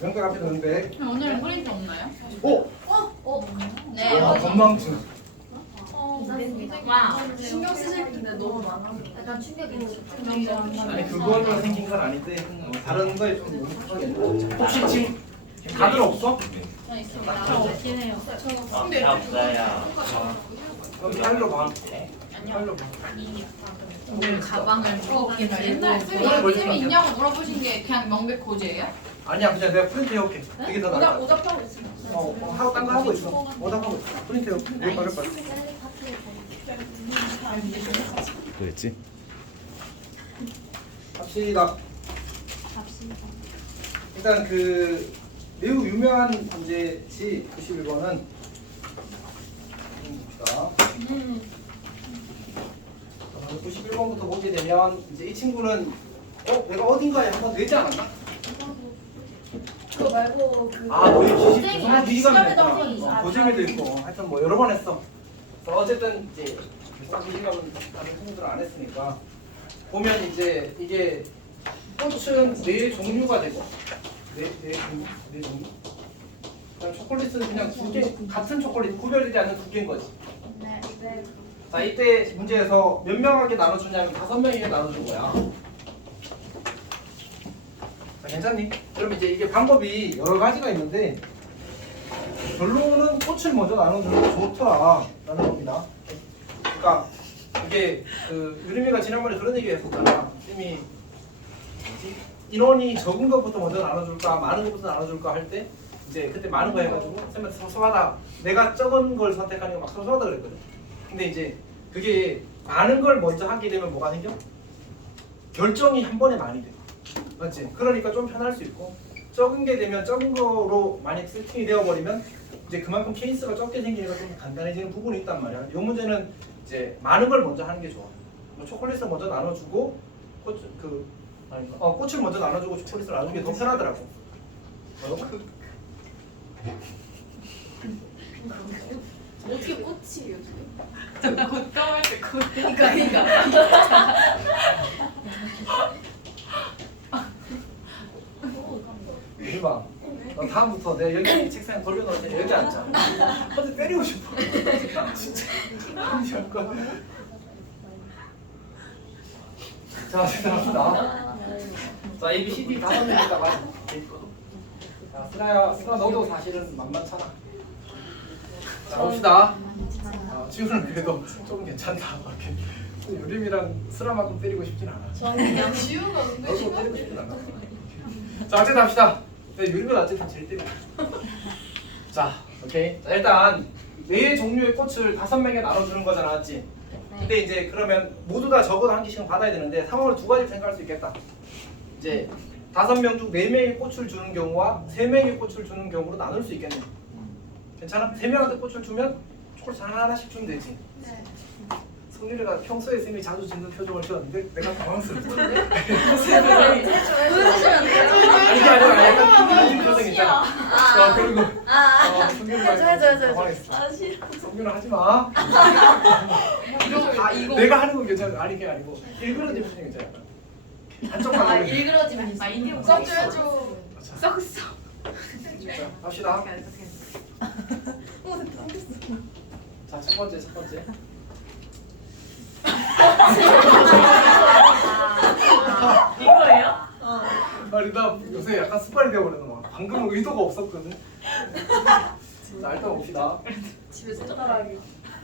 명백 앞에 넣는데. 오늘은 프린트 없나요? 오! 네. 건망증. 와. 신경 쓰실 텐데 너무 많아. 약간 충격이 아니 그걸로 생긴 건 아닌데 다른 거에 좀 몸이 혹시 지금 다들 없어? 저 있습니다. 저 없긴 해요. 여기 할로 봐. 아니요. 오늘 가방을 무겁게 옛날 쌤이 있냐고 물어보신 게 그냥 명백 고지예요? 아니야 그냥 내가 프린트 해올게. 되게 더 나아. 오답하고 있어. 하고 딴 거 하고 있어. 오답하고 있어. 프린트 해올게. 빨리. 그랬지? 갑시다. 일단 그 매우 유명한 문제지 91번은 봅시다. 91번부터 보게 되면 이제 이 친구는 내가 어딘가에 한번 되지 않았나? 그거 말고 그. 너희 지식 고쟁이. 정말 시간에 있구나. 떨어져. 고재미도 있고 하여튼 뭐 여러 번 했어. 그래서 어쨌든 이제 지식감은 다른 친구들 안 했으니까 보면 이제 이게 꽃은 네 종류가 되고 네 종류. 그럼 초콜릿은 그냥 두 개, 같은 초콜릿 구별되지 않는 두 개인 거지. 네. 자 이때 문제에서 몇 명에게 나눠주냐면 5명에게 나눠준 거야. 자 괜찮니? 그럼 이제 이게 방법이 여러 가지가 있는데 결론은 꽃을 먼저 나눠주는 게 좋더라 라는 겁니다. 그러니까 이게 그 유림이가 지난번에 그런 얘기 했었잖아. 쌤이 인원이 적은 것부터 먼저 나눠줄까 많은 것부터 나눠줄까 할 때 이제 그때 많은 거 해가지고 쌤한테 섭섭하다. 내가 적은 걸 선택하는 거 막 섭섭하다 그랬거든. 근데 이제 그게 많은 걸 먼저 하게 되면 뭐가 생겨? 결정이 한 번에 많이 돼. 맞지? 그러니까 좀 편할 수 있고 적은 게 되면 적은 거로 만약 세팅이 되어버리면 이제 그만큼 케이스가 적게 생기니까 좀 간단해지는 부분이 있단 말이야. 이 문제는 이제 많은 걸 먼저 하는 게 좋아. 뭐 초콜릿을 먼저 나눠주고 꽃을 먼저 나눠주고 초콜릿을 나누는 게 더 편하더라고. 어떻게 꽃이에요 지금? 굿감할 때 굿. 그러니까. 유림아, 너 다음부터 내가 여기 책상에 돌려놓을 때 여기 앉자. 어제 때리고 싶어. 진짜. 잠깐. 자, 시작합시다. 자, A, B, C, D 5명이니까 맞아. 자, 쓰나 너도 사실은 만만찮아. 자, 봅시다. 지우는 그래도 조금 괜찮다. 이렇게. 유림이랑 쓰라만큼 때리고 싶진 않아. 저는 그냥 지우가 근데 너도 때리고 싶진 않아. 자, 어쨌든 합시다. 유림이가 어쨌든 제일 때리고. 자, 오케이. 자, 일단 네 종류의 꽃을 5명에 나눠주는 거잖아, 맞지? 근데 이제 그러면 모두 다 적어도 한 개씩은 받아야 되는데 상황을 두 가지로 생각할 수 있겠다. 이제 5명 중 4명이 꽃을 주는 경우와 3명이 꽃을 주는 경우로 나눌 수 있겠네. 괜찮아? 3명한테 꽃을 주면 초콜릿 하나씩 주면 되지. 네. 성유리가 평소에 쌤이 자주 짓는 표정을 지었는데 내가 당황스럽던데. 보여주시면 돼요. 이게 아니라 약간 핑계진 표정 있잖아. 그리고 성유리가 당황했어. 성유리 하지 마. 이거. 내가 하는 건 괜찮아. 아니 그게 아니고 일그러진 표정 괜찮아. 한쪽만 올려. 일그러지면 있어. 이게 썩줘야죠. 썩썩. 자, 갑시다. 자, 첫 번째. 이거예요? 아니 나 요새 약간 습관이 되어버리는 거야. 방금은 의도가 없었거든. 자, 일단 봅시다. 집에서 젓가락이.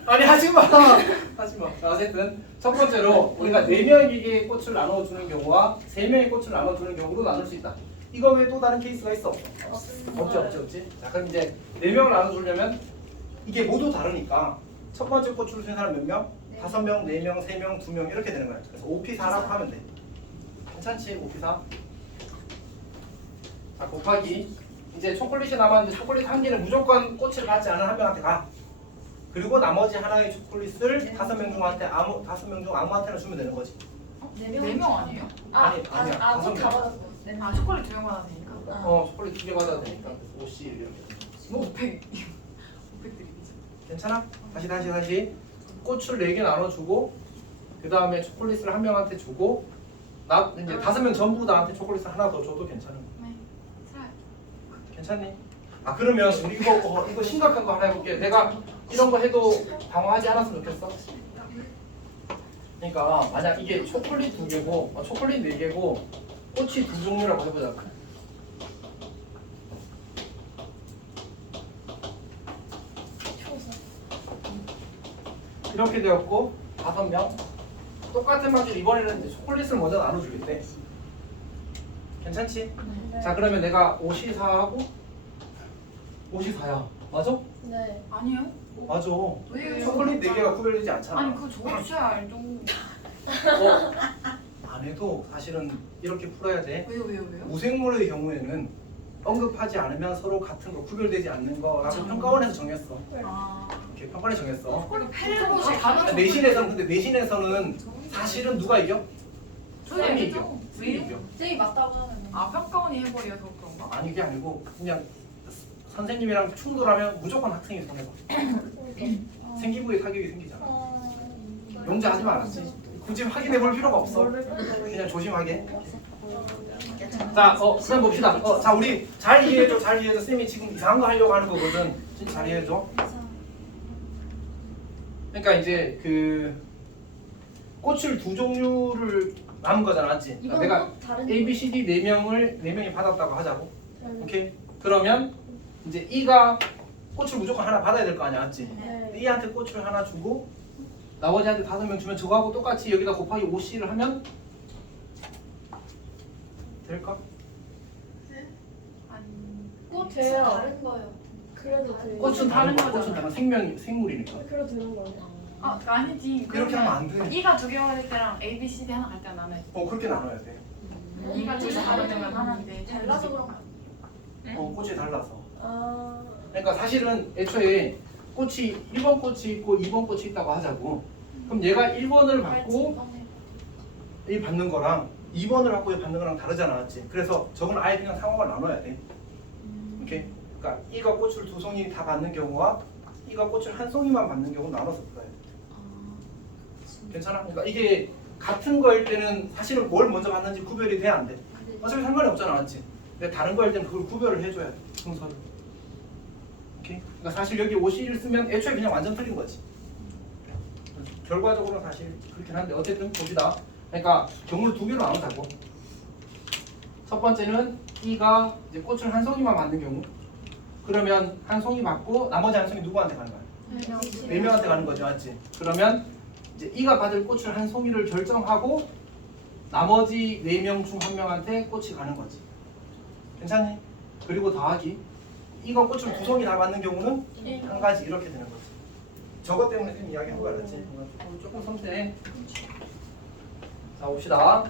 아니 하지마. 자, 어쨌든 첫 번째로 우리가 4명에게 꽃을 나눠주는 경우와 3명의 꽃을 나눠주는 경우로 나눌 수 있다. 이거 외에 또 다른 케이스가 있어? 없지. 자, 그럼 이제 4명을 나눠주려면 이게 모두 다르니까 첫 번째 꽃을 주는 사람 몇 명? 5명, 4명, 3명, 2명 이렇게 되는 거야. 그래서 5P4라고 하면 돼. 괜찮지? 5P4. 자, 곱하기 이제 초콜릿이 남았는데 초콜릿 한 개는 무조건 꽃을 받지 않은 한 명한테 가. 그리고 나머지 하나의 초콜릿을 5명 중 아무한테나 주면 되는 거지. 4명 아니에요? 아니야. 5명. 다 받았어. 아 초콜릿 2명 받아야 되니까. 초콜릿 2개 받아야 되니까. 5C 이렇게. 뭐 500 드리겠죠. 괜찮아? 다시. 꽃을 4개 나눠주고 그 다음에 초콜릿을 한 명한테 주고 나 이제 5명 전부 나한테 초콜릿을 하나 더 줘도 괜찮은 거야. 네. 잘. 괜찮니? 아 그러면 우리 이거 심각한 거 하나 해볼게. 내가 이런 거 해도 당황하지 않았으면 좋겠어. 그러니까 만약 이게 초콜릿 2개고 초콜릿 4개고 꼬치 2종류라고 해보자. 이렇게 되었고 5명 똑같은 방식 이번에는 이제 초콜릿을 먼저 나눠주겠대. 괜찮지? 자 그러면 내가 옷이 4하고 옷이 4야. 맞아? 네. 아니요. 맞아. 왜요? 초콜릿 4개가 구별되지 않잖아. 아니 그거 적어주셔야 알죠. 안 해도 사실은 이렇게 풀어야 돼. 왜요? 무생물의 경우에는 언급하지 않으면 서로 같은 거 구별되지 않는 거라고 그쵸. 평가원에서 정했어. 아. 이렇게 평가원이 정했어. 초콜릿 펠보시 다른 내신에서는 사실은 누가 이겨? 쌤이 이겨. 쌤이 이겨. 쌤이 맞다고 하면. 아 평가원이 해버려서 그런가? 아니 그게 아니고 그냥 선생님이랑 충돌하면 무조건 학생이 손해봐. 생기부에 타격이 생기잖아. 용자하지 말았지. 굳이 확인해 볼 필요가 없어. 그냥 조심하게. 자, 그럼 봅시다. 자, 우리 잘 이해해줘, 잘 이해해줘. 쌤이 지금 이상한 거 하려고 하는 거거든. 진짜 잘 이해해줘. 그러니까 이제 그 꽃을 2종류를 남은 거잖아, 맞지? 이건 내가 또 다른 A, B, C, D 4명이 받았다고 하자고. 네. 오케이? 그러면 이제 E가 꽃을 무조건 하나 받아야 될 거 아니야, 맞지? 네. E한테 꽃을 하나 주고 나머지한테 5명 주면 저거하고 똑같이 여기다 곱하기 5C를 하면 될까? 아니. 꽃 돼요. 다른 거요. 그래도 돼요. 꽃은 다른 다른 꽃은 다른 생물이니까. 그래도 되는 거예요. 아 아니지. 그렇게 하면 안 돼. E가 2개 받을 때랑 A, B, C, D 하나 갈 때랑 나눠야지. 그렇게 나눠야 돼. E가 2개 받을 때면 하나인데 달라서 그런 거. 꽃이 달라서. 아, 그러니까 사실은 애초에 꽃이 1번 꽃이 있고 2번 꽃이 있다고 하자고. 그럼 얘가 1번을 받고 이 받는 거랑 2번을 받고 얘 받는 거랑 다르잖아, 맞지? 그래서 저건 아예 그냥 상황을 나눠야 돼. 오케이? 그러니까 E가 꽃을 2송이 다 받는 경우와 E가 꽃을 1송이만 받는 경우 나눠서 풀어야 돼. 괜찮아? 그러니까 이게 같은 거일 때는 사실은 뭘 먼저 받는지 구별이 돼, 안 돼? 어차피 상관이 없잖아, 맞지? 근데 다른 거일 때는 그걸 구별을 해줘야 돼, 순서를. 오케이? 그러니까 사실 여기 51을 쓰면 애초에 그냥 완전 틀린 거지. 결과적으로는 사실 그렇긴 한데 어쨌든 봅시다. 그러니까 경우를 2개로 나누자고. 첫 번째는 E가 이제 꽃을 1송이만 받는 경우. 그러면 1송이 받고 나머지 1송이 누구한테 가는 거야? 4명한테 가는 거죠, 맞지? 그러면 이제 E가 받을 꽃을 1송이를 결정하고 나머지 4명 중 1명한테 꽃이 가는 거지. 괜찮니? 그리고 더하기 E가 꽃을 2송이 다 받는 경우는 한 가지 이렇게 되는 거지. 저것 때문에 지금 이야기한 거 알았지? 조금 섬세해. 자 봅시다.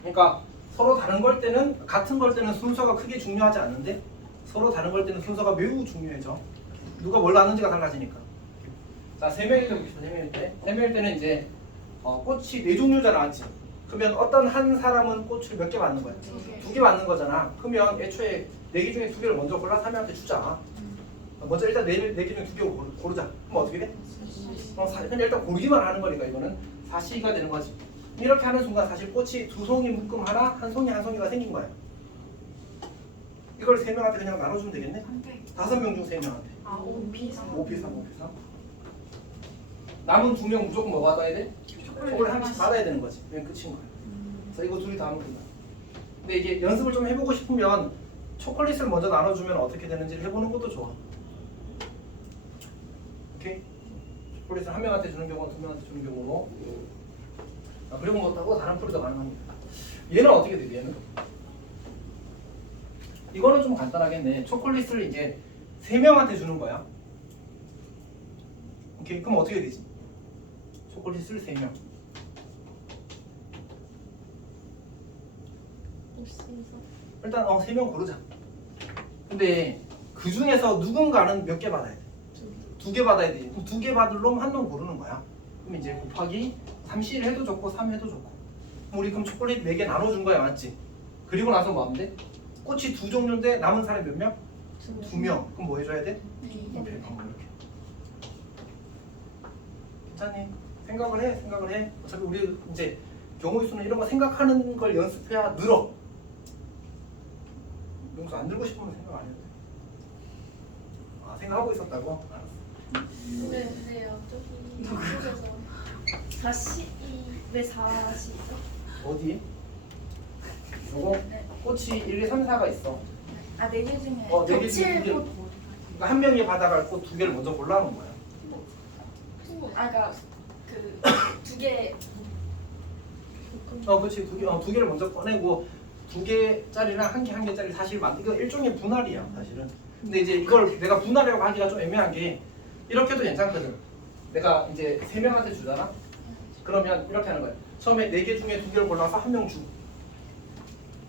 그러니까 서로 다른 걸 때는 같은 걸 때는 순서가 크게 중요하지 않는데 서로 다른 걸 때는 순서가 매우 중요해져. 누가 뭘 받는지가 달라지니까. 자 3명일 때 봅시다. 3명일 때. 3명일 때는 이제 꽃이 4종류잖아, 맞지? 그러면 어떤 한 사람은 꽃을 몇 개 받는 거야? 2개 받는 거잖아. 그러면 애초에 4개 중에 2개를 먼저 골라 3명한테 주자. 먼저 일단 4개 중에 2개 고르자. 그럼 어떻게 돼? 그냥 일단 고르기만 하는 거니까 이거는 4C가 되는 거지. 이렇게 하는 순간 사실 꽃이 2송이 묶음 하나, 1송이가 생긴 거야. 이걸 3명한테 그냥 나눠주면 되겠네? 5명 중 3명한테. 아 5P 5P3. 남은 2명 무조건 뭐 받아야 돼? 초콜릿 하나씩 받아야 되는 거지. 그냥 끝인 거야. 그래서 이거 둘이 다 하면 된다. 근데 이게 연습을 좀 해보고 싶으면 초콜릿을 먼저 나눠주면 어떻게 되는지를 해보는 것도 좋아. 오케이? 초콜릿을 1명한테 주는 경우와 2명한테 주는 경우로. 그리고 뭐 또 다른 풀이도 가능합니다. 얘는 어떻게 돼? 얘는? 이거는 좀 간단하겠네. 초콜릿을 이제 3명한테 주는 거야. 오케이, 그럼 어떻게 되지? 초콜릿을 3명. 일단 3명 고르자. 근데 그 중에서 누군가는 몇 개 받아야 돼? 2개 받아야 돼. 그럼 2개 받을 놈 1명 고르는 거야. 그럼 이제 곱하기 3C를 해도 좋고 3 해도 좋고. 그럼 우리 그럼 초콜릿 4개 나눠준 거야, 맞지? 그리고 나서 뭐 하면 돼? 꽃이 2종류인데 남은 사람이 몇 명? 2명. 그럼 뭐 해줘야 돼? 이렇게. 괜찮니? 생각을 해. 어차피 우리 이제 경우의 수는 이런 거 생각하는 걸 연습해야 늘어. 용수 안 들고 싶으면 생각 안 해도 돼. 아, 생각하고 있었다고? 알았어. 왜요? 저기 이쪽에서 42, 왜 40이죠? 어디? 요거 꽃이 1, 2, 3, 4가 있어. 아, 4개 중에 네 개 중에 두 개. 겹칠 곳. 그러니까 한 명이 받아갈 꽃 2개를 먼저 골라놓은 거야. 아, 그러니까 그 2개. 그렇지. 두 개를 먼저 꺼내고 2개짜리랑 한 개짜리 사실 이거 일종의 분할이야, 사실은. 근데 이제 이걸 내가 분할이라고 하기가 좀 애매한 게 이렇게도 괜찮거든. 내가 이제 3명한테 주잖아. 그러면 이렇게 하는 거야. 처음에 4개 중에 2개를 골라서 1명 주고,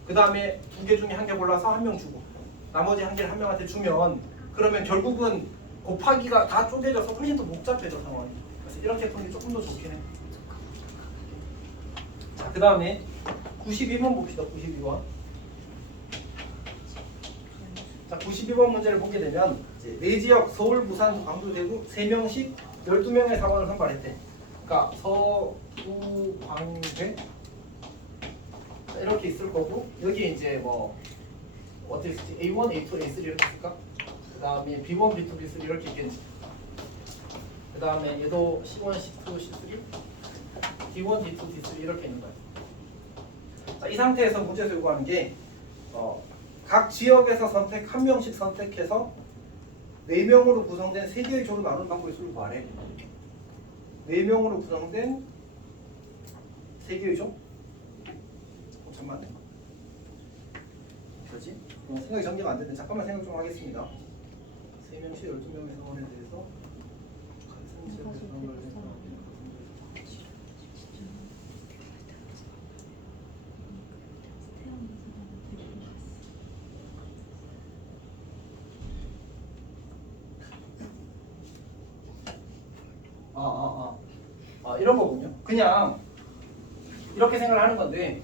그 다음에 2개 중에 1개 골라서 1명 주고, 나머지 1개를 1명한테 주면 그러면 결국은 곱하기가 다 쪼개져서 훨씬 더 복잡해져, 상황이. 그래서 이렇게 푸는 게 조금 더 좋긴 해. 자, 그 다음에 92번 봅시다. 92번. 자, 92번 문제를 보게 되면 이제 네 지역 서울, 부산, 광주, 대구 3명씩 12명의 사관을 선발했대. 그러니까 서구, 광대 이렇게 있을 거고, 여기 이제 뭐 어떻게 있을지 A1, A2, A3 이렇게 있을까? 그 다음에 B1, B2, B3 이렇게 있겠지. 그 다음에 얘도 C1, C2, C3, D1, D2, D3 이렇게 있는 거야. 자, 이 상태에서 문제에서 요구하는 게 각 지역에서 선택 1명씩 선택해서 4명으로 구성된 3개의 조로 나눈 방법의 수를 구하래. 4명으로 구성된 3개의 조? 잠깐만. 그렇지? 생각이 전개가 안 되는데 잠깐만 생각 좀 하겠습니다. 3명씩 12명의 성원에 대해서 같은 지역에서 선발된 이런 거군요. 그냥 이렇게 생각을 하는 건데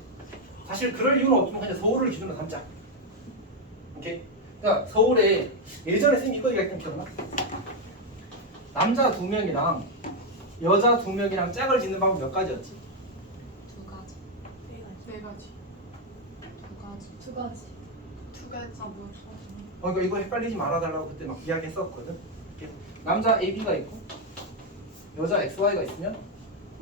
사실 그럴 이유는 없지만 그냥 서울을 기준으로 삼자. 오케이? 그러니까 서울에 예전에 쌤 이거 얘기했던 기억나? 남자 2명이랑 여자 2명이랑 짝을 짓는 방법 몇 가지였지? 2가지. 4가지. 2가지. 2가지. 아, 뭐야? 그러니까 이거 헷갈리지 말아달라고 그때 막 이야기했었거든. 이렇게. 남자 A, B가 있고 여자 X, Y가 있으면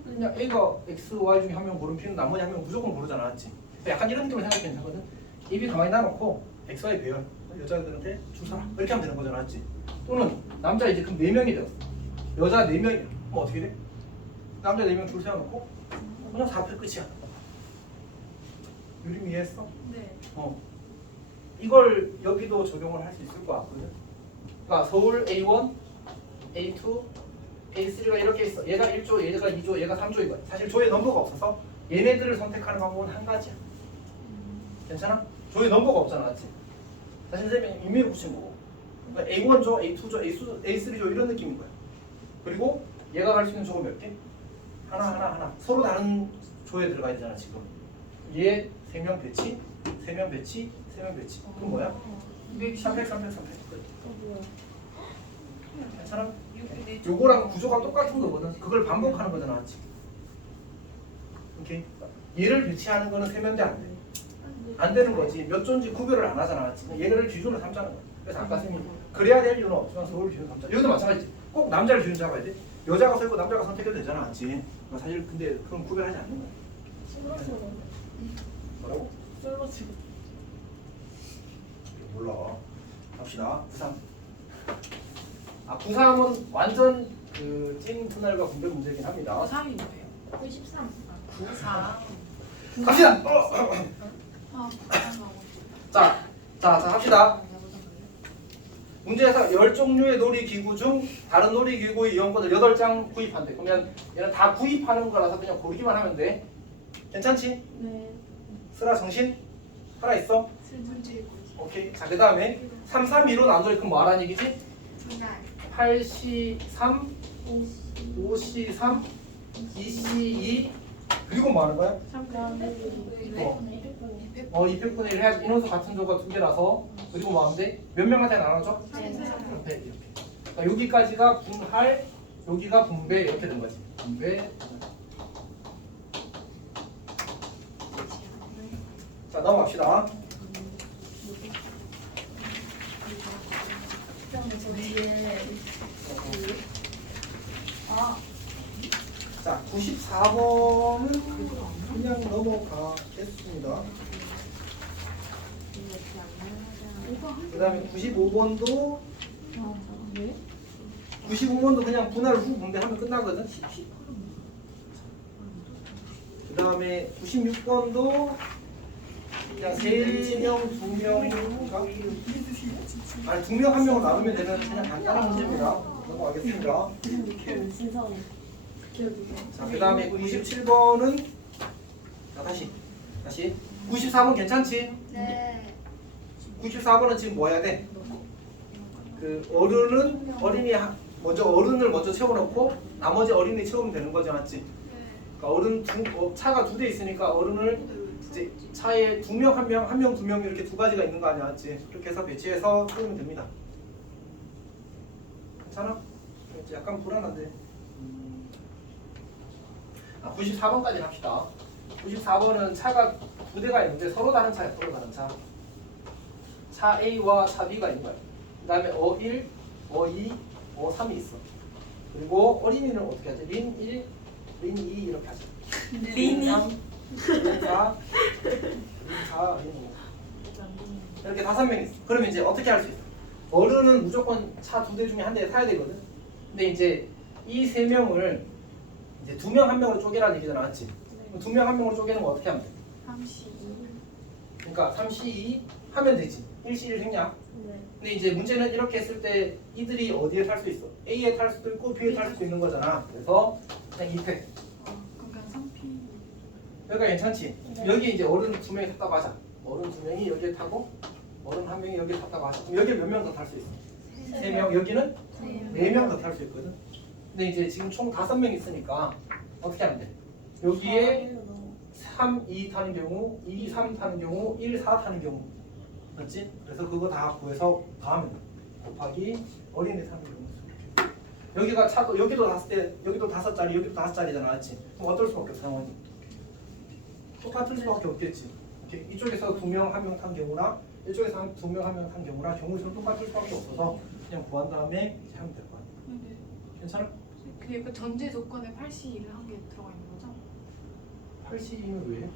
그냥 A가 X, Y 중에 한 명 고르면 B는 나머지 한 명 무조건 고르잖아, 맞지? 약간 이런 느낌으로 생각하면 괜찮거든. A, B 가만히 놔놓고 X, Y 배열 여자들한테 줄 서라 이렇게 하면 되는 거잖아, 맞지? 또는 남자 이제 그럼 4명이 되었어. 여자 4명이야. 그럼 어떻게 돼? 남자 4명 줄 세워놓고 그냥 4패 끝이야. 유림 이해했어? 네. 이걸 여기도 적용을 할 수 있을 것 같거든. 그러니까 서울 A1, A2, A3가 이렇게 있어. 얘가 1조, 얘가 2조, 얘가 3조 이거야. 사실 조에 넘버가 없어서 얘네들을 선택하는 방법은 한 가지야. 괜찮아? 조에 넘버가 없잖아, 맞지? 사실 선생님이 임의로 붙인 거고. 그러니까 A1조, A2조, A3조 이런 느낌인 거야. 그리고 얘가 갈 수 있는 조가 몇 개? 하나. 서로 다른 조에 들어가야 되잖아, 지금. 얘 3명 배치, 3명 배치, 3명 배치. 그건 뭐야? 300. 뭐야? 괜찮아? 요거랑 구조가 똑같은 거거든. 그걸 반복하는 거잖아, 맞지? 오케이. 얘를 배치하는 거는 세면대 안 돼. 안 되는 거지. 몇 존지 구별을 안 하잖아, 맞지? 얘를 기준으로 삼자는 거야. 그래서 아까 쌤이 그래야 될 이유는 없지만 서울 기준 삼자. 여기도 마찬가지지. 꼭 남자를 기준 잡아야 돼. 여자가 서 있고 남자가 선택해도 되잖아, 맞지? 그러니까 사실 근데 그건 구별하지 않는 거야. 솔로처럼. 뭐라고? 솔로처럼. 몰라. 갑시다. 93. 93은 완전 찐 분할과 분별 문제이긴 합니다. 3이 뭐예요? 93. 4. 갑시다. 아, 부담하고. 자, 합시다. 문제에서 10종류의 놀이기구 중 다른 놀이기구의 이용권을 8장 구입한대. 그러면 얘는 다 구입하는 거라서 그냥 고르기만 하면 돼. 괜찮지? 네. 쓰라 정신? 살아있어? 문제이고. 오케이. 자, 그 다음에 3, 3, 2로 나눠 있으면 뭐 하라는 얘기지? 분할. 8C3, 5C3, 2C2 그리고 뭐 하는 거야? 200분의 1 해야지. 인원수 같은 조가 2개라서 그리고 뭐 하면 돼? 몇 명한테 나눠줘? 3, 이렇게. 그러니까 여기까지가 분할 여기가 분배 이렇게 된 거지. 분배. 자 넘어갑시다. 저 뒤에 자 94번은 그냥 넘어가겠습니다. 그 다음에 95번도 네? 95번도 그냥 분할 후 분배하면 끝나거든. 그 다음에 96번도 그냥 3명, 2명인가? 아니 2명, 1명으로 나누면 되는 그냥 간단한 문제입니다. 넘어가겠습니다. 신선 자, 그 다음에 97번은 자 다시 94번 괜찮지? 네. 94번은 지금 뭐 해야 돼? 그 먼저 어른을 먼저 채워놓고 나머지 어린이 채우면 되는 거죠, 맞지? 그러니까 차가 2대 있으니까 어른을 이제 차에 2명, 1명, 1명, 2명 이렇게 2가지가 있는 거 아니야, 맞지? 그렇게 해서 배치해서 채우면 됩니다. 괜찮아? 이제 약간 불안한데. 94번까지 합시다. 94번은 차가 2대가 있는데 서로 다른 차야, 서로 다른 차. 차 A와 차 B가 있는 거야. 그 다음에 어1, 어2, 어3이 있어. 그리고 어린이는 어떻게 하지? 린 1, 린 2 이렇게 하자. 린 3, 린 4, 린 4, 린 5. 이렇게 5명 있어. 그러면 이제 어떻게 할 수 있어? 어른은 무조건 차 2대 중에 한 대 타야 되거든. 근데 이제 이 3명을 이제 2명 1명으로 쪼개라는 얘기잖아, 맞지? 2명 1명으로 쪼개는 거 어떻게 하면 돼? 32. 그러니까 3C2 하면 되지. 1C1 생략. 네. 근데 이제 문제는 이렇게 했을 때 이들이 어디에 탈 수 있어? A에 탈 수도 있고 B에 탈 수도 있는 거잖아. 그래서 그냥 2패. 그러니까 3P. 여기가 괜찮지? 네. 여기 이제 어른 2명이 탔다고 하자. 어른 2명이 여기에 타고 어른 1명이 여기에 탔다고 하자. 그럼 여기 몇 명 더 탈 수 있어? 3명. 여기는 4명 더 탈 수 있거든. 근데 이제 지금 총 5명 있으니까 어떻게 하면 돼? 여기에 3, 2 타는 경우, 2, 3 타는 경우, 1, 4 타는 경우. 맞지? 그래서 그거 다 구해서 더하면 돼. 곱하기 어린애 타는 경우. 여기가 차도 여기도 5대, 여기도 5짜리, 여기도 5짜리잖아, 맞지? 그럼 어떨 수밖에 없어 상황이. 똑같을 수밖에 없겠지. 이렇게 이쪽에서 2명, 1명 탄 경우나 이쪽에서 2명, 1명 탄 경우나 경우수는 똑같을 수밖에 없어서 그냥 구한 다음에 이제 하면 될 거야. 괜찮아? 그게 그 전제 조건에 82를 한 개 들어가 있는 거죠? 80이면 왜?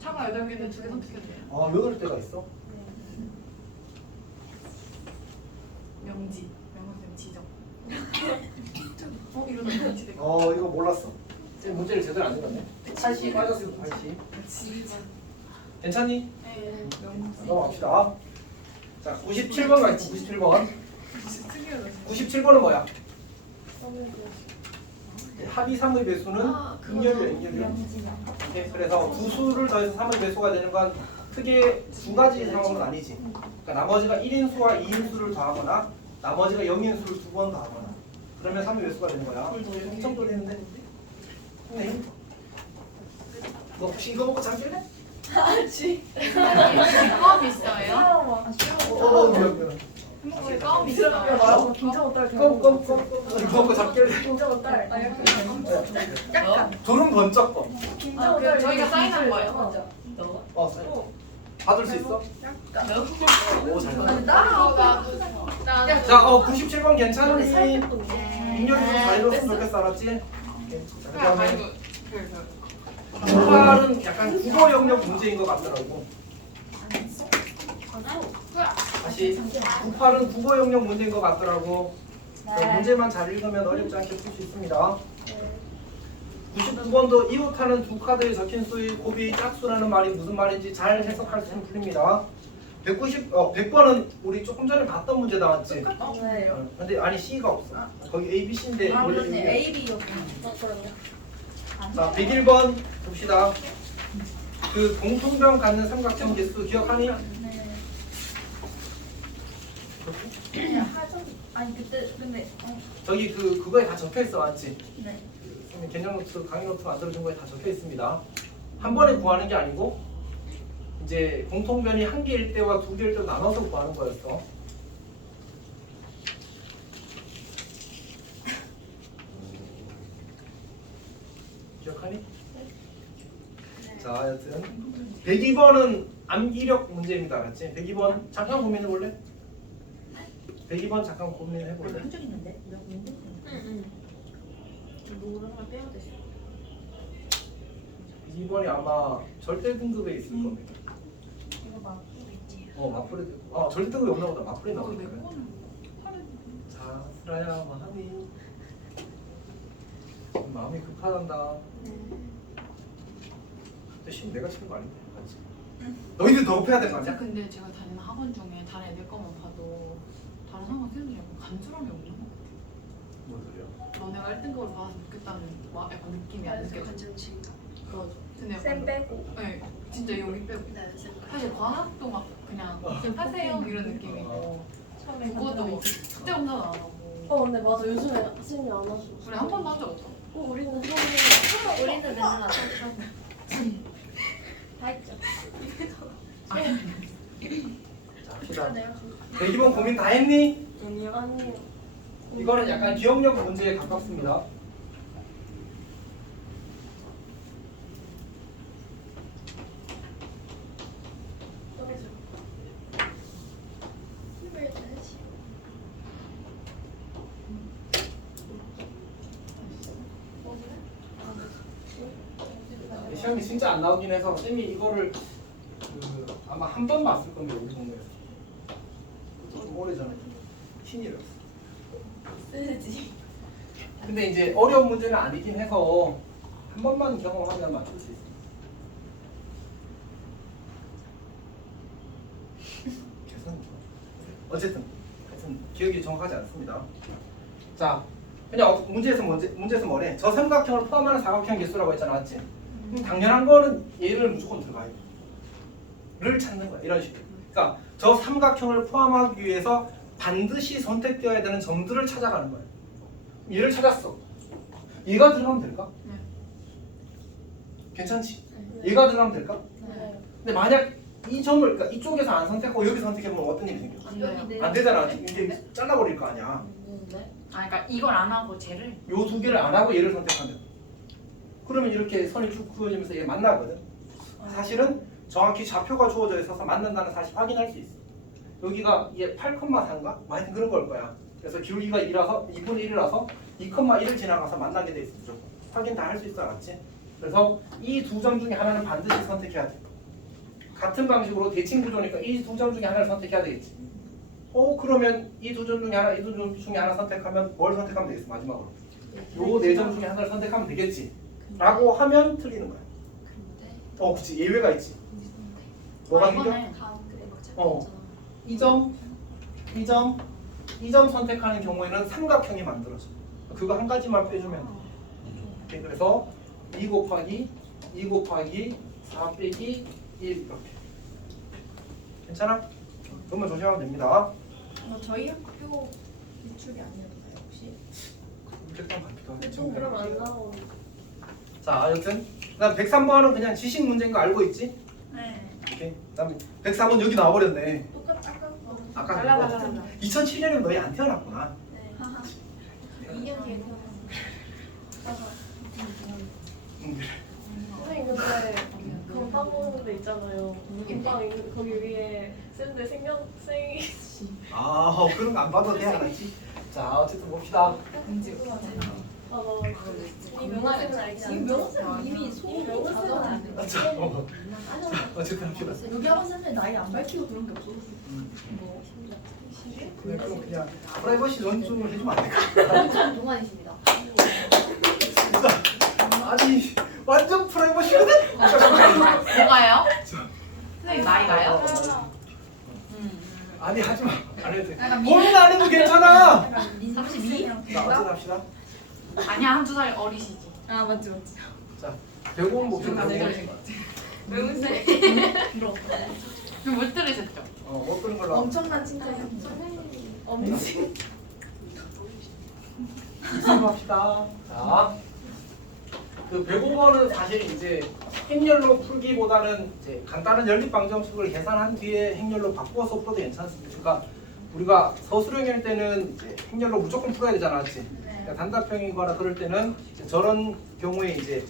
차가 8개인데 2개 선택해도 돼요? 아, 8대가 있어? 명지. 명함 지정. 이러다 명지 될 이거 몰랐어. 지금 문제를 제대로 안 읽었네. 80 빠졌어, 80. 괜찮니? 네. 넘어갑시다. 자, 97번 가있어, 97번. 특이하다. 97번은 뭐야? 합의 3의 배수는 극렬이야, 인렬이야. 오케이, 그래서 두 수를 더해서 3의 배수가 되는 건 크게 2가지 상황은 아니지. 그러니까 나머지가 1인수와 2인수를 더하거나 나머지가 0인수를 2번 더하거나 그러면 3의 배수가 되는 거야. 엄청 떨리는데? 네. 너 혹시 이거 먹고 잠길래? 껌 있어요? 미안. 껌 있어요? 나 긴장한 딸 껌. 이거 먹고 잠길래? 긴장한 딸 둘은 번쩍 껌. 긴장한 딸 저희가 사인한 거예요? 맞아 사인. 받을 수 있어? 오, 잘 받아. 나 자, 97번 괜찮으니 인연이 좀 잘해줬으면 좋겠어, 알았지? 자, 그 다음에 98은 약간 국어 영역 문제인 것 같더라고. 다시 98은 국어 영역 문제인 것 같더라고. 문제만 잘 읽으면 어렵지 않게 풀 수 있습니다. 99번도 이웃하는 두 카드에 적힌 수의 곱이 짝수라는 말이 무슨 말인지 잘 해석할 수 있는 풀입니다. 100번은 우리 조금 전에 봤던 문제 나왔지? 네 근데 아니 C가 없어. 거기 A, B, C인데 원래 여기야. A, B 맞더라고요 자, 101번 봅시다. 그 공통점 갖는 삼각형 개수 기억하니? 아니 그때 근데 저기 그거에 다 적혀 있어, 맞지? 네 선생님 개념 노트, 강의 노트 만들어준 거에 다 적혀 있습니다. 한 번에 구하는 게 아니고 이제 공통변이 한 개일 때와 두 개일 때 나눠서 구하는 거였어. 자, 여튼 102번은 암기력 문제입니다. 알았지? 102번 잠깐 고민해 볼래? 102번 잠깐 고민해 볼래? 한쪽 있는데? 몇 군데? 응. 노랑을 빼야 돼. 2번이 아마 절대 등급에 있을 겁니다. 이거 막 있지. 마플에 절대 등급이 없나 보다. 마플에 내 나오니까. 거는 팔은 자, 슬아야 뭐하니? 지금 마음이 급하단다. 근데 심 내가 치는 거 아닌데, 맞지? 너희들 더 급해야 되는 거 아니야? 근데 제가 다니는 학원 중에 다른 애들 거만 봐도 다른 학원생들이 약간 간절함이 없는 것 같아. 뭔 소리야? 너네가 1등급을 받았으면 좋겠다는 약간 느낌이 안 느껴져. 근데 쌤 약간 빼고. 네, 진짜 여기 빼고. 사실 과학도 막 그냥 하세요 이런 느낌이고 처음에 국어도 숙제 검사도 안 하고 근데 맞아 요즘에 학생이 안 하셔. 우리 한 번도 한 적 없어. 우리는 우리는 맨날 안 다 했죠. 자, 합시다. 102번 고민 다 했니? 아니요. 이거는 약간 기억력 문제에 가깝습니다. 시험이 진짜 안 나오긴 해서 쌤이 이거를 아마 한 번 봤을 겁니다. 우리 동네에서. 좀 오래전에 신이었어. 쓰지. 근데 이제 어려운 문제는 아니긴 해서 한 번만 경험하면 맞출 수 있어요. 계산이죠. 어쨌든 하여튼 기억이 정확하지 않습니다. 자, 그냥 문제에서 뭐래? 저 삼각형을 포함하는 사각형 개수라고 했잖아, 맞지? 그럼 당연한 거는 얘를 무조건 들어가요. 를 찾는 거야, 이런 식으로. 그러니까 저 삼각형을 포함하기 위해서 반드시 선택되어야 되는 점들을 찾아가는 거예요. 얘를 찾았어. 얘가 들어가면 될까? 네. 괜찮지? 얘가 들어가면 될까? 네. 근데 만약 이 점을 그러니까 이쪽에서 안 선택하고 여기 선택해보면 어떤 일이 생겨? 안 돼요. 안 되잖아. 이게 잘라버릴 거 아니야. 그러니까 이걸 안 하고 쟤를 요 두 개를 안 하고 얘를 선택하면 그러면 이렇게 선이 쭉 그어지면서 얘 만나거든. 사실은 정확히 좌표가 주어져 있어서 만난다는 사실 확인할 수 있어. 여기가 얘 8,4인가? 하여튼 그런 걸 거야. 그래서 기울기가 2라서 2분의 1이라서 2,1을 지나가서 만나게 돼 있어. 무조건. 확인 다 할 수 있어. 알았지? 그래서 이 두 점 중에 하나는 반드시 선택해야 돼. 같은 방식으로 대칭 구조니까 이 두 점 중에 하나를 선택해야 되겠지. 그러면 이 두 점 중에 하나, 이 두 점 중에 하나 선택하면 뭘 선택하면 되겠어? 마지막으로. 요 네 점 중에 하나를 선택하면 되겠지. 라고 하면 틀리는 거야. 그치. 예외가 있지. 뭐가 생겨? 이 점, 이 점, 이 점 선택하는 경우에는 삼각형이 만들어져. 그거 한 가지만 빼주면 돼. 오케이, 그래서 2 곱하기 4 빼기 1 이렇게. 괜찮아? 그러면 조심하면 됩니다. 저희 학교 기출이 아니었나요 혹시? 그렇게 같기도 하고. 좀 그럼 안 나오는. 자, 여튼 그다음 103번은 그냥 지식 문제인 거 알고 있지? 네. 오케이. 그다음에 104번 여기 나와버렸네. 똑같 아까 거. 아까 달라. 2007년이면 너희 안 태어났구나. 네. 2년 뒤에 태어났어요. 선생님 근데 건빵 보는 데 있잖아요. 건빵 거기 위에 쌤들 생명생. 그런 거 안 봐도 돼, 알았지? 자, 어쨌든 봅시다. 이 명호쌤은 알지 않죠? 명호쌤은 이미 소문이 명호쌤은 자, 어쨌든 합시다. 여기 학원 쌤들 나이 안 밝히고 그런 게 없어. 네, 그럼 그냥 프라이버시 존중을 해주면 안 될까? 엄청 동안이십니다. 진짜 아니 완전 프라이버시거든? 뭐가요? 선생님 나이가요? 아니 하지마 안 해도 돼. 약간 고민 안 해도 괜찮아. 32? 자, 어쨌든 합시다. 아니야 한두 살 어리시지. 아 맞지. 자, 105 봅시다. 왜 웃으세요? 못 들으셨죠? 못 들은 걸로 엄청난 칭찬이었죠. 엄청. 합시다. 자, 그 105번은 사실 이제 행렬로 풀기보다는 이제 간단한 연립방정식을 계산한 뒤에 행렬로 바꾸어서 풀어도 괜찮습니다. 그러니까 우리가 서술형일 때는 이제 행렬로 무조건 풀어야 되잖아, 맞지? 그러니까 단답형이거나 그럴 때는 이제 저런 경우에 이제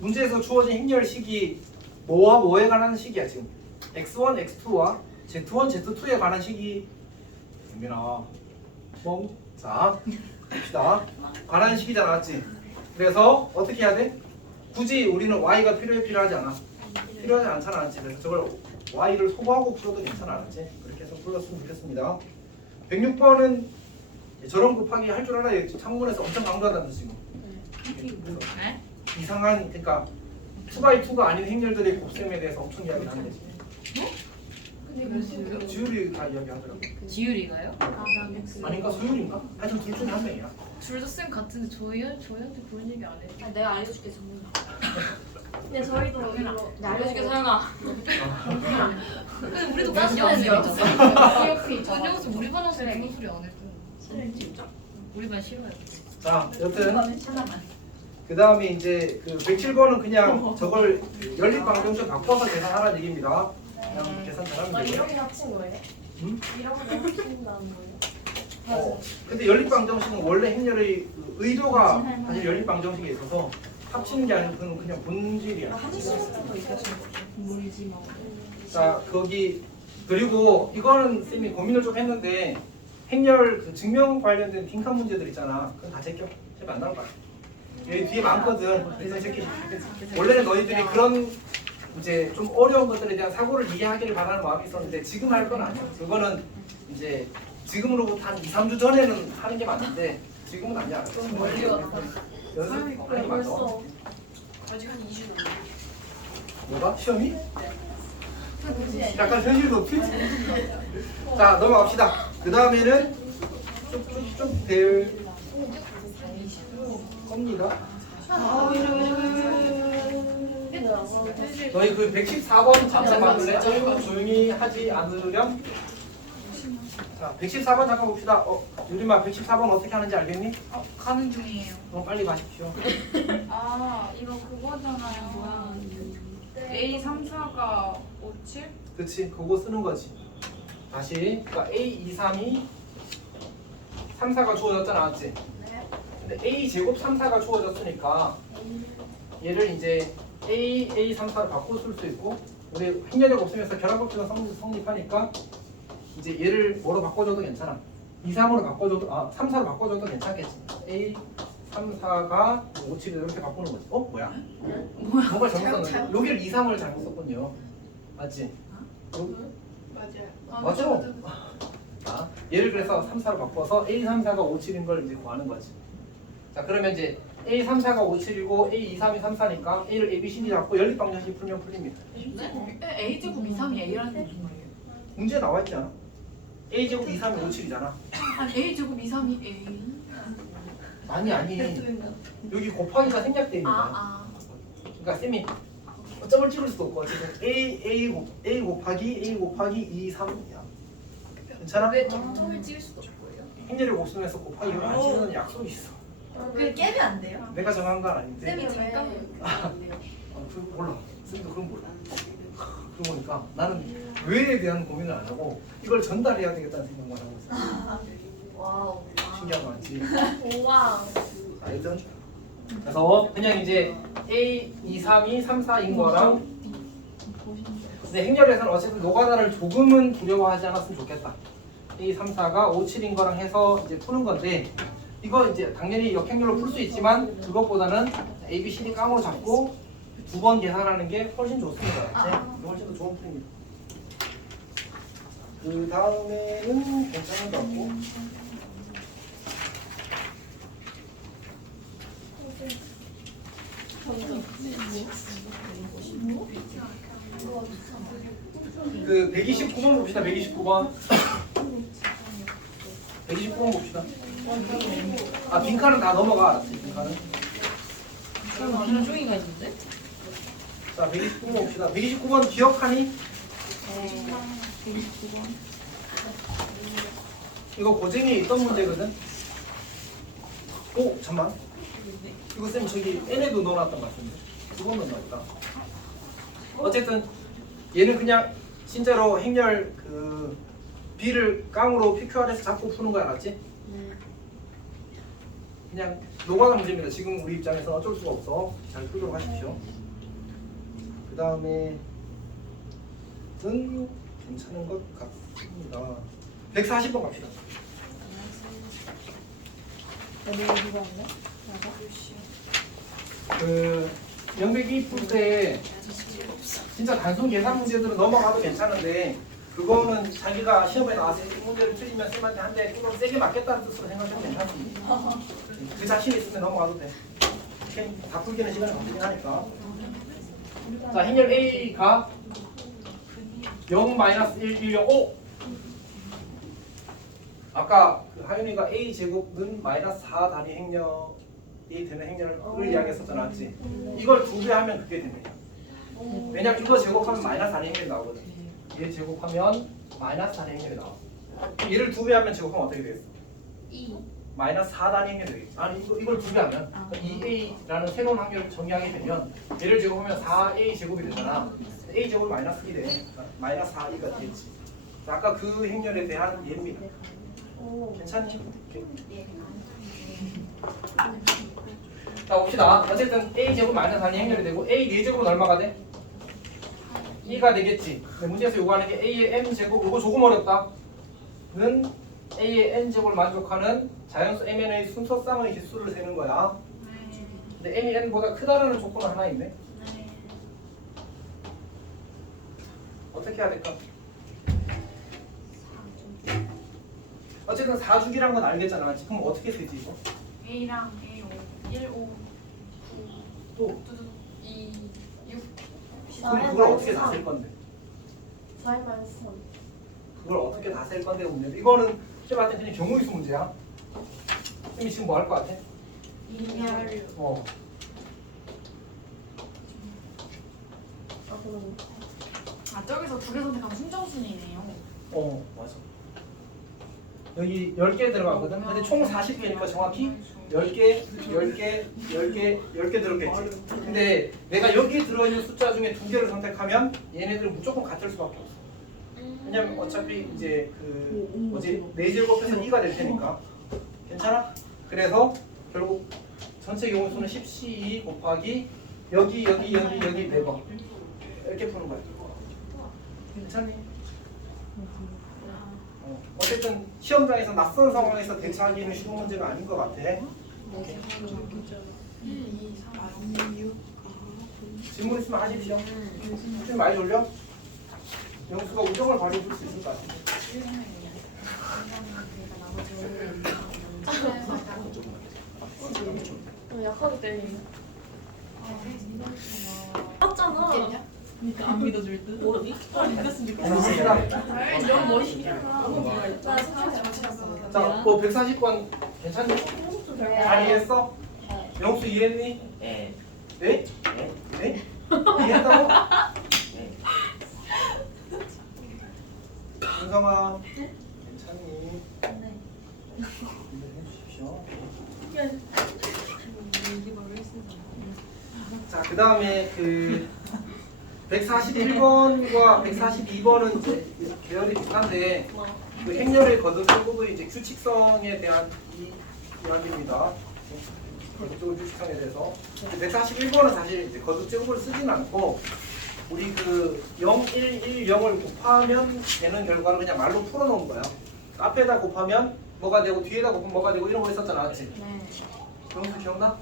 문제에서 주어진 행렬식이 뭐와 뭐에 관한 식이야 지금. x1, x2와 z1, z2에 관한 식이 민아 자 봅시다. 관한 식이잖아 맞지? 그래서 어떻게 해야 돼? 굳이 우리는 y가 필요하지 않아. 필요하지 않잖아 알았지? 그래서 저걸 y를 소거하고 풀어도 괜찮아 알았지? 그렇게 해서 풀었으면 좋겠습니다. 106번은 저런 곱하기 할 줄 알아야 창문에서 엄청 강조하다는 지금. 네? 이상한 그러니까 2x2가 아닌 행렬들의 곱셈에 대해서 엄청 이야기를 하는 거지. 지율이 다 이야기하더라고. 지율이가요? 아닌가 소율인가? 하여튼 둘 중에 한 명이야. 둘 다 쌤 같은데 저희한테 그런 얘기 안 해요. 내가 알려줄게 정문. 근데 저희도 이거 나 알려줄게 사연아. 근데 우리도 나 그런 시간이 연습 없어. 옆에 있잖아. 그래서 우리 반에서 그런 소리 안 했고. 우리 반 싫어요. 자, 여튼 하나만. 그 다음에 이제 그 107번은 그냥 저걸 연립방정식 바꿔서 계산하라는 얘기입니다. 그냥 계산 잘하면 돼요. 이렇게 합친 거예요? 응? 이렇게 합친다는 거예요? 근데 연립방정식은 원래 행렬의 그 의도가 사실 연립방정식에 있어서 합치는 게 아니고 그건 그냥 본질이야. 자, 거기 그리고 이거는 쌤이 고민을 좀 했는데 행렬 그 증명 관련된 빈칸 문제들 있잖아. 그건 다 제껴. 제발 안 나올 거야. 여기 뒤에 많거든. 그래서 제껴. 원래는 너희들이 그런 이제 좀 어려운 것들에 대한 사고를 이해하기를 바라는 마음이 있었는데 지금 할 건 아니야. 그거는 이제 지금으로부터 한 2, 3주 전에는 하는 게 맞는데 지금은 아니야. 좀 멀리 연습 하는 게 맞아. 아직 한 2주 남았어. 뭐가? 시험이? 약간 현실 높이? 자 넘어갑시다. 그 다음에는 쭉쭉쭉 될 겁니다. 너희 그 114번 잠깐 봐줄래? 조용히 하지 않으렴? 자 114번 잠깐 봅시다. 유리마 114번 어떻게 하는지 알겠니? 가는 중이에요. 그럼 빨리 가십시오. 아 이거 그거잖아요. 뭐야? A 3, 4가 5, 7? 그치 그거 쓰는 거지. 다시 그러니까 A, 2, 3이 3, 4가 주어졌잖아 맞지? 근데 A 제곱 3, 4가 주어졌으니까 얘를 이제 A 3, 4로 바꿔 쓸 수 있고 우리 행렬의 곱셈에서 결합법칙가 성립하니까 이제 얘를 뭐로 바꿔줘도 괜찮아. 2, 3으로 바꿔줘도 3, 4로 바꿔줘도 괜찮겠지. A 3, 4가 5, 7 이렇게 바꾸는 거지. 뭐야? 뭔가 잘못 썼는데 여기를 2, 3을 잘못 썼군요. 맞지? 맞아요. 맞죠? 자, 얘를 그래서 3, 4로 바꿔서 A 3, 4가 5, 7인 걸 이제 구하는 거지. 자, 그러면 이제 A 3, 4가 5, 7이고 A 2, 3이 3, 4니까 A를 A, B, C, D 잡고 연립방정식 풀면 풀립니다. A 제곱 이상이 A라는 게 무슨 말이에요? 문제에 나와 있지 않아? A 제곱 2, 3이 5, 7이잖아. 아니 A 제곱 이상이 A. 아니. 여기 곱하기가 생략돼 있는 거야. 아. 그러니까 쌤이 점을 찍을 수도 없고 지금 A 곱하기 2, 3이야. 괜찮아? 왜 점을 찍을 수도 없고요? 행렬의 곱셈에서 곱하기를 안 찍는 약속이 있어. 그 깨면 안 돼요? 내가 정한 건 아닌데. 쌤이 잠깐 그 몰라. 쌤도 그건 몰라. 그러고 보니까 나는 왜에 대한 고민을 안 하고 이걸 전달해야 되겠다는 생각만 하고 있어. 와우. 신기한 거 많지. 와우. 하여튼 그래서 그냥 이제 A, 2, 3이 3, 4인 거랑 근데 행렬에서는 어쨌든 노가다를 조금은 두려워하지 않았으면 좋겠다. A, 3, 4가 5, 7인 거랑 해서 이제 푸는 건데 이거 이제 당연히 역행렬로 풀 수 있지만 그것보다는 A, B, C, D 깡으로 잡고 두 번 계산하는 게 훨씬 좋습니다. 네, 이거 훨씬 더 좋은 풀입니다. 그 다음에는 괜찮은 것 같고 그 129번 봅시다. 129번 129번 봅시다. 빈칸은 다 넘어가. 빈칸은. 다른 종이가 있는데? 자 129번 봅시다. 129번 기억하니? 이거 고쟁이에 있던 문제거든. 오 잠만. 이거 쌤 저기 N에도 넣어놨던 것 같은데. 두 번 넣어놨다. 어쨌든 얘는 그냥 진짜로 행렬 그 B를 깡으로 PQR에서 잡고 푸는 거 알았지? 그냥 노가다 문제입니다. 지금 우리 입장에서 어쩔 수가 없어. 잘 풀도록 하십시오. 그 다음에는 괜찮은 것 같습니다. 140번 갑시다. 그 명백이 풀 때 진짜 단순 계산 문제들은 넘어가도 괜찮은데 그거는 자기가 시험에 나와서 이 문제를 틀리면 쌤한테 한 대 뚜껑 세게 맞겠다는 뜻으로 생각하면 괜찮습니다. 그 자신 있으면 넘어가도 돼. 다 풀기는 시간이 걸리긴 하니까. 자, 행렬 A가 0-1, 1, 0, 5. 아까 그 하윤이가 A 제곱은 -4 단위 행렬이 되는 행렬을 이야기했었잖아, 맞지? 이걸 2배 하면 그게 됩니다. 왜냐면 이거 제곱하면 -4 단위 행렬이 나오거든. 얘 제곱하면 -4 단위 행렬이 나와. 얘를 2배 하면 제곱하면 어떻게 되겠어? -4 단위 행렬이 되겠지. 아니 이걸 2배 하면 2a라는 새로운 확률을 정의하게 되면 얘를 제곱하면 4a 제곱이 되잖아. a 제곱이 -2이 돼. -4a가 되겠지. 아까 그 행렬에 대한 예입니다. 괜찮지? 자 봅시다. 어쨌든 a 제곱 -4이 행렬이 되고 a 4제곱은 얼마가 돼? 2가 되겠지. 근데 문제에서 요구하는 게 a의 m 제곱. 이거 조금 어렵다. 는 a의 n 제곱을 만족하는 자연수 mn의 순서쌍의 지수를 세는 거야. 근데 m이 n보다 크다라는 조건은 하나 있네. 어떻게 해야 될까? 어쨌든 4주기란 건 알겠잖아. 지금 어떻게 세지 이거? A랑 A 5, 1, 5, 9, 또 2, 6. 그럼 그걸 어떻게 다 셀 건데? 4-3. 그걸 어떻게 다 셀 건데 문제. 이거는 쌤한테 그냥 경우의 수 문제야. 쌤이 지금 뭐 할 것 같아? 이열. 아 저기서 2개 선택하면 순정순이네요. 맞아. 여기 10개 들어가거든. 근데 총 40개니까 정확히 10개, 10개, 10개, 10개 들었겠지. 근데 내가 여기 들어있는 숫자 중에 2개를 선택하면 얘네들은 무조건 같을 수밖에 없어. 왜냐면 어차피 이제 그 뭐지 4제곱해서 2가 될 테니까. 괜찮아? 그래서 결국 전체 경우수는 10C2 곱하기 여기 4번 이렇게 푸는 거야. 괜찮니? 어쨌든 시험장에서 낯선 상황에서 대처하기는 쉬운 문제가 아닌 것 같아. 1, 2, 3, 6. 질문 있으면 하십시오. 좀 많이 졸려? 영수가 우정을 발휘해줄 수 있을 것 같아. 약하게 때리네. 맞잖아. 그러니까 안 믿어줄 듯. 어디? 믿었으면 좋겠어. 너무 멋있잖아. 자, 뭐 140번 괜찮니? 잘 이해했어? 영수 이해했니? 네. 네? 네? 이해했다고? 윤성아 괜찮니? 네. 해주십시오. 자, 그 다음에 그 141번과 142번은 이제 계열이 비슷한데 그 행렬의 거듭 제곱의 이제 규칙성에 대한 이야기입니다. 거듭 제곱 규칙성에 대해서 141번은 사실 이제 거듭 제곱을 쓰진 않고 우리 그 0, 1, 1, 0을 곱하면 되는 결과를 그냥 말로 풀어놓은 거야. 앞에다 곱하면 뭐가 되고 뒤에다 곱하면 뭐가 되고 이런 거 있었잖아, 맞지? 네. 그런 거 기억나?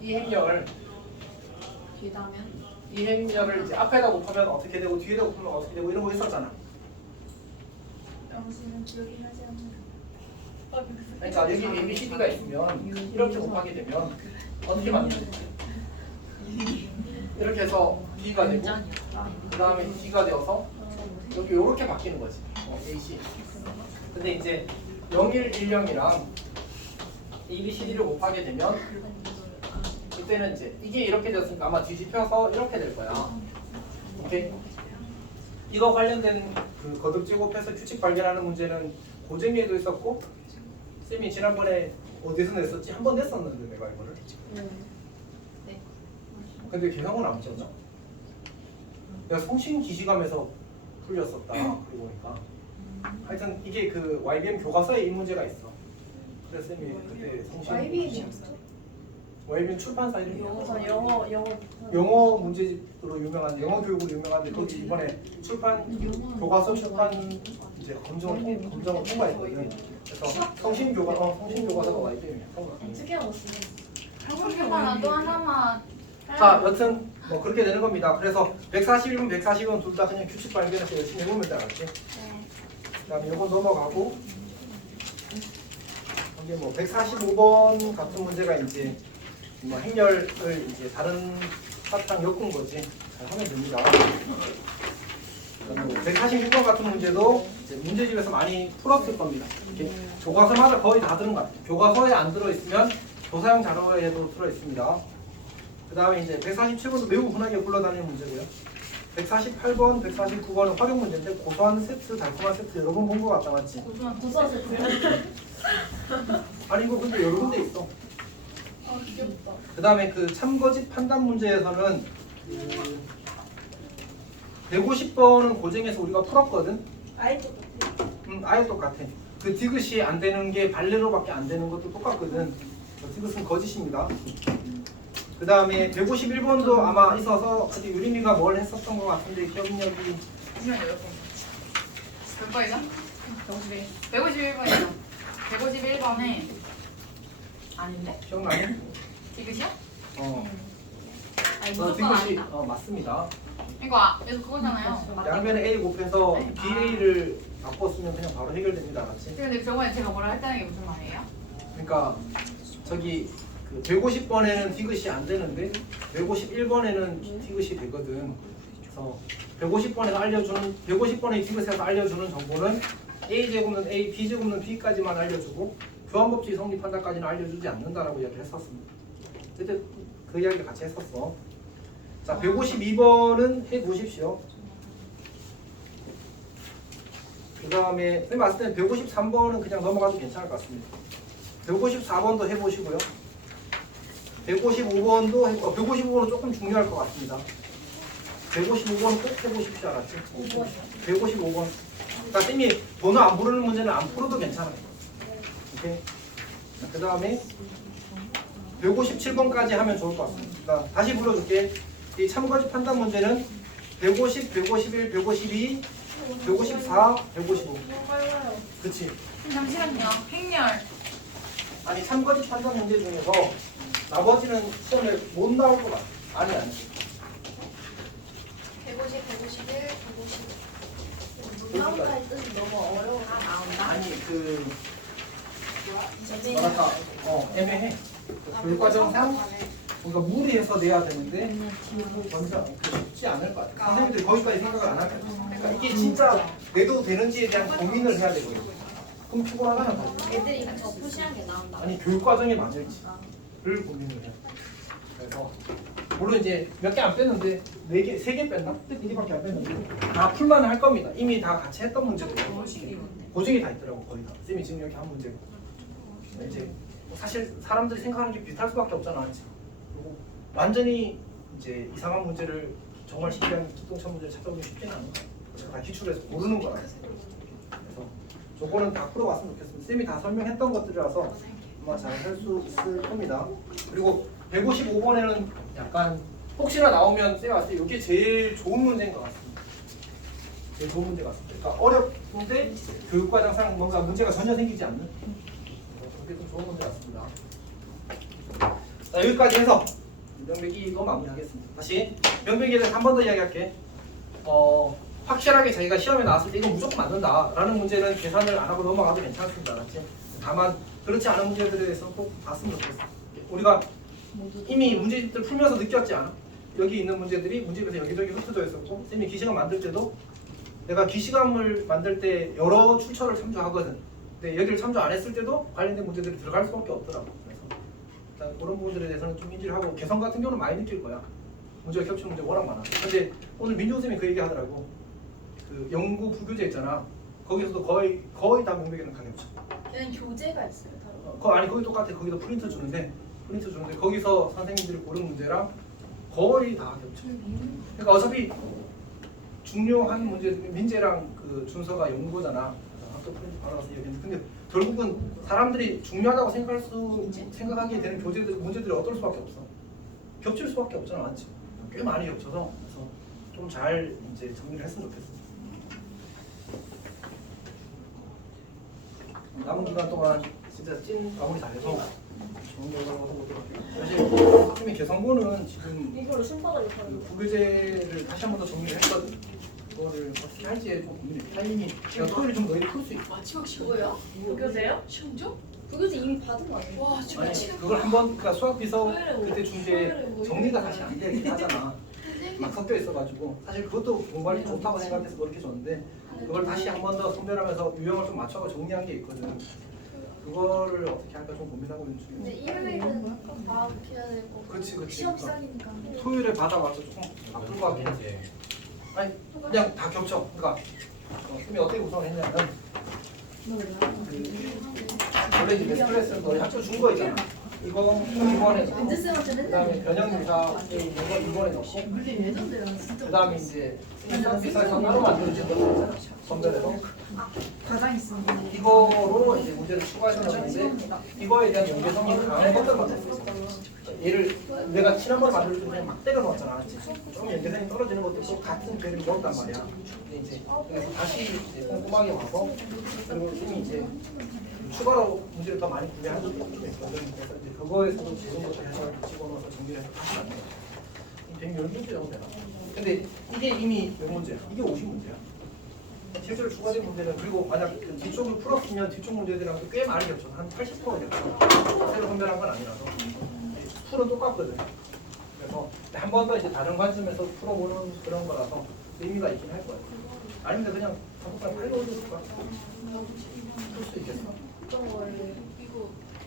이 행렬 뒤다면 이 행렬을 이제 앞에다 곱하면 어떻게 되고 뒤에다 곱하면 어떻게 되고 이런 거 있었잖아. 영수는 기억이 나지 않나? 그러니까 여기 ABCD가 있으면 이렇게 곱하게 되면 어떻게 만드는지 이렇게 해서 D가 되고 그 다음에 D가 되어서 여기 이렇게 바뀌는 거지. AC. 근데 이제 0, 1, 1, 0이랑 ABCD를 곱하게 되면 그때는 이제 이게 이렇게 되었으니까 아마 뒤집혀서 이렇게 될 거야. 오케이? 이거 관련된 그 거듭 제곱해서 규칙 발견하는 문제는 고쟁이에도 있었고 쌤이 지난번에 어디서 냈었지? 한 번 냈었는데 내가 이거를. 네. 근데 개성은 안 붙였나? 내가 성신 기시감에서 풀렸었다. 그러고 보니까. 하여튼 이게 그 YBM 교과서에 이 문제가 있어. 그래서 쌤이 그때 성신 YBM이었어? 웨이빈 출판사 이름이야. 영어 문제집으로 유명한 영어 교육으로 유명한데 거기 이번에 출판 교과서 출판 이제 검정을 통과했거든. 그래서 성신 교과서가 와이빙이야. 특이한 거 쓰네. 한국교과나 또 하나만. 자, 여튼 뭐 그렇게 되는 겁니다. 그래서 141번, 140번 둘 다 그냥 규칙 발견해서 열심히 해보면 돼, 알았지? 그다음에 이거 넘어가고 여기 뭐 145번 같은 문제가 이제 뭐 행렬을 이제 다른 파트랑 엮은 거지. 잘 하면 됩니다. 그다음에 146번 같은 문제도 이제 문제집에서 많이 풀었을 겁니다. 이렇게 교과서마다 거의 다 들은 것 같아요. 교과서에 안 들어있으면 조사형 자료에도 들어있습니다. 그 다음에 이제 147번도 매우 흔하게 굴러다니는 문제고요. 148번, 149번은 활용 문제인데 고소한 세트, 달콤한 세트 여러 번 본 것 같다, 맞지? 고소한 세트. 아니 이거 근데 여러 군데 있어. 아 귀엽다. 그 다음에 그 참거짓 판단 문제에서는 150번은 고쟁에서 우리가 풀었거든. 아이도 같아. 아예 똑같아. 그 디귿이 안 되는 게 발레로밖에 안 되는 것도 똑같거든. 디귿은 거짓입니다. 그 다음에 151번도 아마 있어서 어디 유림이가 뭘 했었던 것 같은데 기억력이 잠시만요, 몇 번? 몇 번이죠? 151번이요. 151번에 아닌데? 기억나니? 디귿이요? 아니 디귿이 무조건 아니다. 맞습니다. 이거 이거 그거잖아요. 양변에 A 곱해서 네. BA를 바꿨으면 그냥 바로 해결됩니다. 맞지? 근데 저번에 제가 뭐라 했다는 게 무슨 말이에요? 그러니까 저기 그 150번에는 디귿이 안 되는데 151번에는 디귿이 되거든. 그래서 150번의 디귿에서 알려주는 정보는 A 제곱는 A, B 제곱는 B까지만 알려주고 교환법칙 성립한다까지는 알려주지 않는다라고 이야기를 했었습니다. 그때 그 이야기 같이 했었어. 자, 152번은 해보십시오. 그 다음에 선생님 봤을 때는 153번은 그냥 넘어가도 괜찮을 것 같습니다. 154번도 해보시고요. 155번도 155번은 조금 중요할 것 같습니다. 155번 꼭 해보십시오, 알았지? 155번. 그러니까 쌤이 번호 안 부르는 문제는 안 풀어도 괜찮아요. 오케이. 그 다음에 157번까지 하면 좋을 것 같습니다. 그러니까 다시 불러줄게. 이 참거짓 판단 문제는 150, 151, 152, 154, 155. 너무 빨라요. 그치? 잠시만요. 행렬. 아니 참거짓 판단 문제 중에서 나머지는 시험에 못 나올 것 같아. 아니. 150, 151, 150. 문나무가 있으니 너무 어려워. 다 나온다. 아니 뭐랄까 애매해. 교육과정상 뭔가 무리해서 내야 되는데 먼저 쉽지 않을 것 같아. 선생님들이 거기까지 생각을 안 할 거야. 그러니까 이게 진짜 내도 되는지에 대한 고민을 해야 되거든. 그럼 피곤하잖아. 더. 애들이 저 표시한 게 나온다. 아니 교육과정이 맞을지를 고민을 해. 그래서 물론 이제 몇 개 안 뺐는데 4개, 3개 뺐나? 4개밖에 안 뺐는데 다 풀만 할 겁니다. 이미 다 같이 했던 문제고 고증이 다 있더라고 거의 다. 쌤이 지금 여기 한 문제고 이제 사실 사람들이 생각하는 게 비슷할 수밖에 없잖아. 그리고 완전히 이제 이상한 문제를 정말 신기한 기동차 문제를 찾아보기 쉽지는 않은 거야. 제가 다 기출해서 모르는 거라. 그래서 저거는 다 풀어봤으면 좋겠습니다. 쌤이 다 설명했던 것들이라서 아마 잘 할 수 있을 겁니다. 그리고 155번에는 약간 혹시나 나오면 쌤이 봤을 때 이게 제일 좋은 문제인 것 같습니다. 제일 좋은 문제 같습니다. 그러니까 어렵은데 교육과정상 뭔가 문제가 전혀 생기지 않는 그게 좀 좋은 문제 같습니다. 자, 여기까지 해서 명백이 이거 마무리하겠습니다. 다시 명백에 대해서 한 번 더 이야기할게. 확실하게 자기가 시험에 나왔을 때 이거 무조건 맞는다라는 문제는 계산을 안 하고 넘어가도 괜찮습니다. 알았지? 다만 그렇지 않은 문제들에 대해서 꼭 봤으면 좋겠어. 우리가 이미 문제집들 풀면서 느꼈지 않아? 여기 있는 문제들이 문제집에서 여기저기 흩어져 있었고 쌤이 기시감 만들 때도 내가 기시감을 만들 때 여러 출처를 참조하거든. 근데 여기를 참조 안 했을 때도 관련된 문제들이 들어갈 수밖에 없더라고. 그래서 일단 그런 부분들에 대해서는 좀 인지를 하고 개성 같은 경우는 많이 느낄 거야. 문제가 겹치는 문제 워낙 많아. 근데 오늘 민종쌤이 그 얘기 하더라고. 그 영구 부교재 있잖아. 거기서도 거의 다 명백에는 다 겹쳐. 얘는 교재가 있어요. 다른 아니 거기 똑같아. 거기도 프린트 주는데 거기서 선생님들이 고른 문제랑 거의 다 겹쳐. 그러니까 어차피 중요한 문제 민재랑 그 준서가 연구잖아. 또 알아서 얘기했는데 근데 결국은 사람들이 중요하다고 생각하게 되는 문제들이 어떨 수밖에 없어. 겹칠 수밖에 없잖아, 맞지? 꽤 많이 겹쳐서 그래서 좀 잘 이제 정리를 했으면 좋겠어. 남은 기간 동안 진짜 찐 마무리 잘해서 좋은 결과로 얻어보도록 할게요. 사실 팀의 개성보는 지금 이걸로 신바닥에 파는 거. 부교재를 다시 한 번 더 정리를 했거든. 그거를 어떻게 할지에 좀 고민이 타이밍이 제가 토요일에 좀 너희들 풀 수 있어. 마지막 시험 뭐예요? 교재요? 시험죠? 그거도 이미 받은 거 아니에요? 와 지금 아니 치료. 그걸 한번 그러니까 수학 비서 토요일에 그때 중재 뭐 정리가 다시 안 되긴 하잖아. 막 섞여 있어가지고 사실 그것도 공부하기 좋다고 생각해서 그렇게 줬는데 그걸 다시 한 번 더 선별하면서 유형을 좀 맞춰서 정리한 게 있거든. 그거를 어떻게 할까 좀 고민하고 있는 근데 중이야. 일요일은 꼭 마음해야 될 거고 그치. 시험 시작이니까 토요일에 받아와서 조금 아플 것 같긴 해. 아니 그냥 다 겹쳐. 그러니까 쌤이 어떻게 구성했냐면 원래 이제 스트레스는 너희 학교 준 거 있잖아. 이거 이번에 넣고 그다음에 변형유사 있는 거 이번에 넣고 그다음에 이제 일상비사에서 따로 만들어진 거 선별해서 가장 있습니다. 이거로 이제 문제를 추가해서 넣었는데 이거에 대한 연계성이 강한 것들 만들었어. 얘를 내가 지난번에 만들 때 그냥 막 때려 넣었잖아. 좀 연계성이 떨어지는 것도 같은 배를 넣었단 말이야. 근데 이제 그래서 다시 이제 꼼꼼하게 와서 그리고 쌤이 이제 추가로 문제를 더 많이 구매한 것도 좀 있거든. 그래서 이제 그거에서도 좋은 것도 해서 집어넣어서 정리를 해서 다시 만들어. 110문제 정도 되나? 근데 이게 이미 몇 문제야? 이게 50문제야. 실제로 추가된 문제는 그리고 만약 그 뒤쪽을 풀었으면 뒤쪽 문제들하고 꽤 많이 겹쳐. 한 80%가 겹쳐. 새로 선별한 건 아니라서. 풀은 똑같거든. 그래서 한 번 더 이제 다른 관점에서 풀어보는 그런 거라서 의미가 있긴 할 거야. 아니면 그냥 잠깐 팔로우 해줄까? 풀 수 있겠어? 어떤 거예요?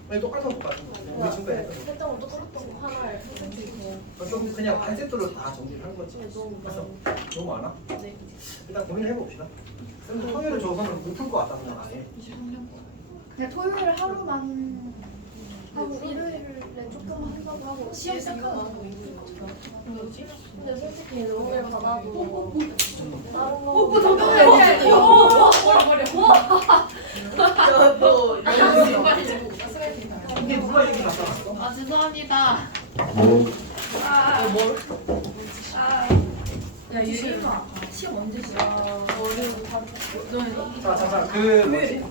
아니 똑같은 거 같은 거. 우리 친구가 했던 거. 했던 거 똑같은 거 하나에 선생님이 좀 그냥 한 세트로 다 정리를 한 거지. 그래서 너무 많아? 네. 일단 고민을 해봅시다. 쌤도 토요일에 줘서는 못 풀 것 같다 그냥 아예. 그냥 토요일 하루만 하고 일요일에 조금 한다고 하고 시험 시작하면 근데 솔직히 오늘 받아도 다른 거 오 잠깐만요. 저도 이게 누가 얘기 갖다 놨어? 아 죄송합니다. 야 유림아 시험 언제 시작? 자 잠깐 그 뭐지?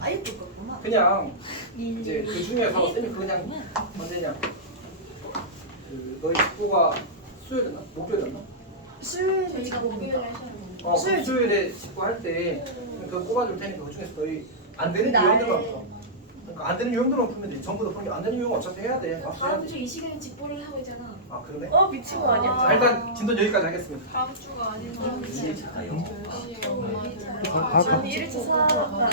아예 볼 거구나. 그냥 이제 그 중에서 쌤이 그냥 언제냐? 그 너희 직보가 수요일이었나? 목요일이었나? 수요일 저희가 목요일에 하셔야 돼요. 수요일에 직보 할 때 그거 뽑아줄 테니까 그 중에서 너희 안 되는 유형들만 풀어. 그러니까 안 되는 유형들만 풀면 돼. 전부 다 풀면 안 되는 유형 어차피 해야 돼. 맞춰야 다음 돼. 주 이 시간에 직보를 하고 있잖아. 아 그러네. 미친 거 아니야? 자 일단 진도 여기까지 하겠습니다. 다음 주가 아니죠. 아니 1차 4